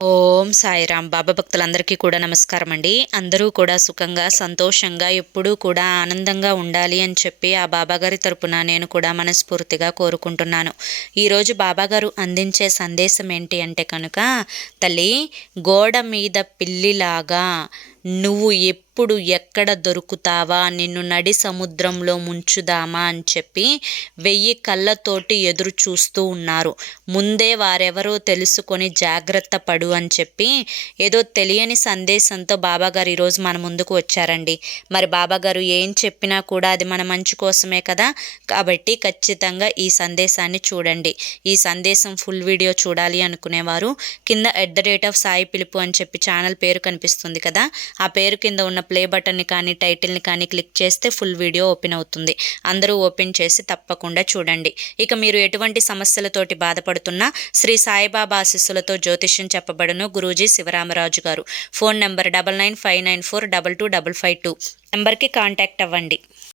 ఓం సాయిరాం. బాబా భక్తులందరికీ కూడా నమస్కారం అండి. అందరూ కూడా సుఖంగా, సంతోషంగా, ఎప్పుడూ కూడా ఆనందంగా ఉండాలి అని చెప్పి ఆ బాబాగారి తరపున నేను కూడా మనస్ఫూర్తిగా కోరుకుంటున్నాను. ఈరోజు బాబాగారు అందించే సందేశం ఏంటి అంటే కనుక, తల్లి, గోడ మీద పిల్లిలాగా నువ్వు ఎప్పుడు ఎక్కడ దొరుకుతావా, నిన్ను నడి సముద్రంలో ముంచుదామా అని చెప్పి 1000 కళ్ళతోటి ఎదురు చూస్తూ ఉన్నారు. ముందే వారెవరో తెలుసుకొని జాగ్రత్త పడు అని చెప్పి ఏదో తెలియని సందేశంతో బాబాగారు ఈరోజు మన ముందుకు వచ్చారండి. మరి బాబాగారు ఏం చెప్పినా కూడా అది మన మంచి కోసమే కదా. కాబట్టి ఖచ్చితంగా ఈ సందేశాన్ని చూడండి. ఈ సందేశం ఫుల్ వీడియో చూడాలి అనుకునేవారు కింద @సాయి పిలుపు అని చెప్పి ఛానల్ పేరు కనిపిస్తుంది కదా, ఆ పేరు కింద ఉన్న ప్లే బటన్ని కానీ టైటిల్ని కానీ క్లిక్ చేస్తే ఫుల్ వీడియో ఓపెన్ అవుతుంది. అందరూ ఓపెన్ చేసి తప్పకుండా చూడండి. ఇక మీరు ఎటువంటి సమస్యలతోటి బాధపడుతున్నా శ్రీ సాయిబాబా ఆశీస్సులతో జ్యోతిష్యం చెప్పబడును. గురూజీ శివరామరాజు గారు. ఫోన్ నెంబర్ 995994225552 నెంబర్కి కాంటాక్ట్ అవ్వండి.